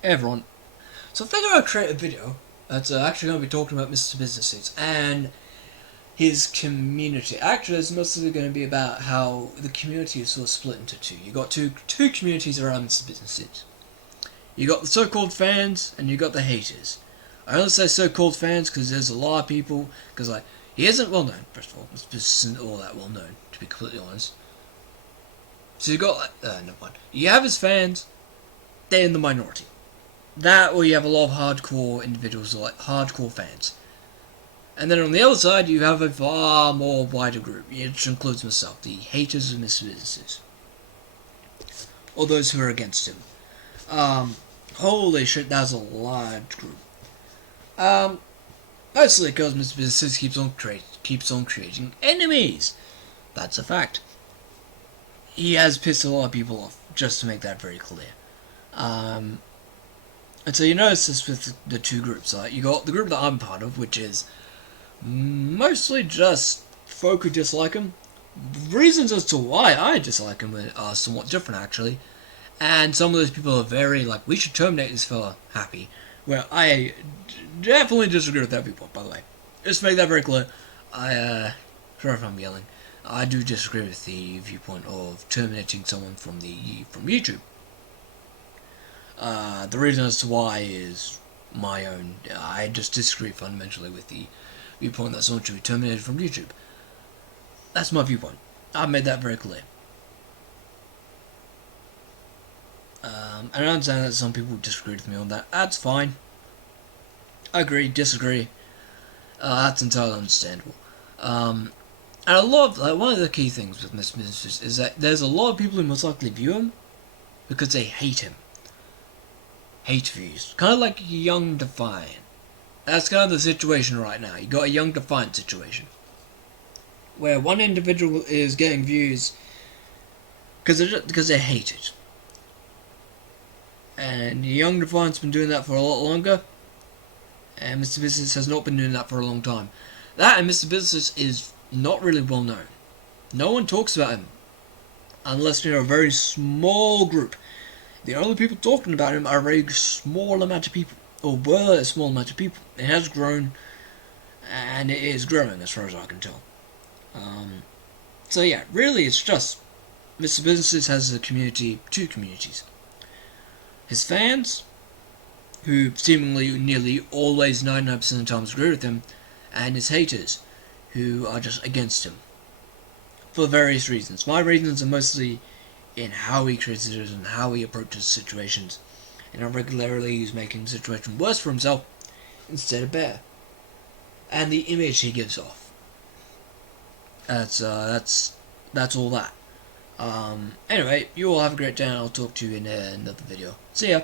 Hey everyone. So I figured I'd create a video that's actually going to be talking about Mr. Businesses and his community. Actually, it's mostly going to be about how the community is sort of split into two. You got two communities around Mr. Businesses. You got the so-called fans and you got the haters. I only say so-called fans because there's a lot of people. Because he isn't well known. First of all, Mr. Business isn't all that well known, to be completely honest. So you got no one. You have his fans. They're in the minority. That, or you have a lot of hardcore individuals, like hardcore fans. And then on the other side, you have a far more wider group, which includes myself, the haters of Mr. Businesses. Or those who are against him. Holy shit, that's a large group. Mostly because Mr. Businesses keeps on creating enemies. That's a fact. He has pissed a lot of people off, just to make that very clear. And so you notice this with the two groups. You got the group that I'm part of, which is mostly just folk who dislike him. Reasons as to why I dislike him are somewhat different, actually. And some of those people are very like, we should terminate this fella happy. Where I definitely disagree with that viewpoint, by the way. Just to make that very clear. Sorry if I'm yelling. I do disagree with the viewpoint of terminating someone from YouTube. The reason as to why is my own. I just disagree fundamentally with the viewpoint that someone should be terminated from YouTube. That's my viewpoint. I've made that very clear. And I understand that some people disagree with me on that. That's fine. I agree, disagree. That's entirely understandable. And a lot of, one of the key things with Mr. Businesses is that there's a lot of people who most likely view him because they hate him. Hate views. Kind of like Young Defiant. That's kind of the situation right now. You got a Young Defiant situation. Where one individual is getting views because they hate it. And Young Defiant's been doing that for a lot longer. And Mr. Business has not been doing that for a long time. That and Mr. Business is not really well known. No one talks about him. Unless you're a very small group. The only people talking about him are a very small amount of people. Or were a small amount of people. It has grown. And it is growing as far as I can tell. So yeah, really it's just Mr. Businesses has a community, two communities. His fans, who seemingly nearly always 99% of the time agree with him, and his haters, who are just against him. For various reasons. My reasons are mostly in how he creates it and how he approaches situations, and how regularly he's making the situation worse for himself instead of better. And the image he gives off. That's all that. Anyway, you all have a great day and I'll talk to you in another video. See ya!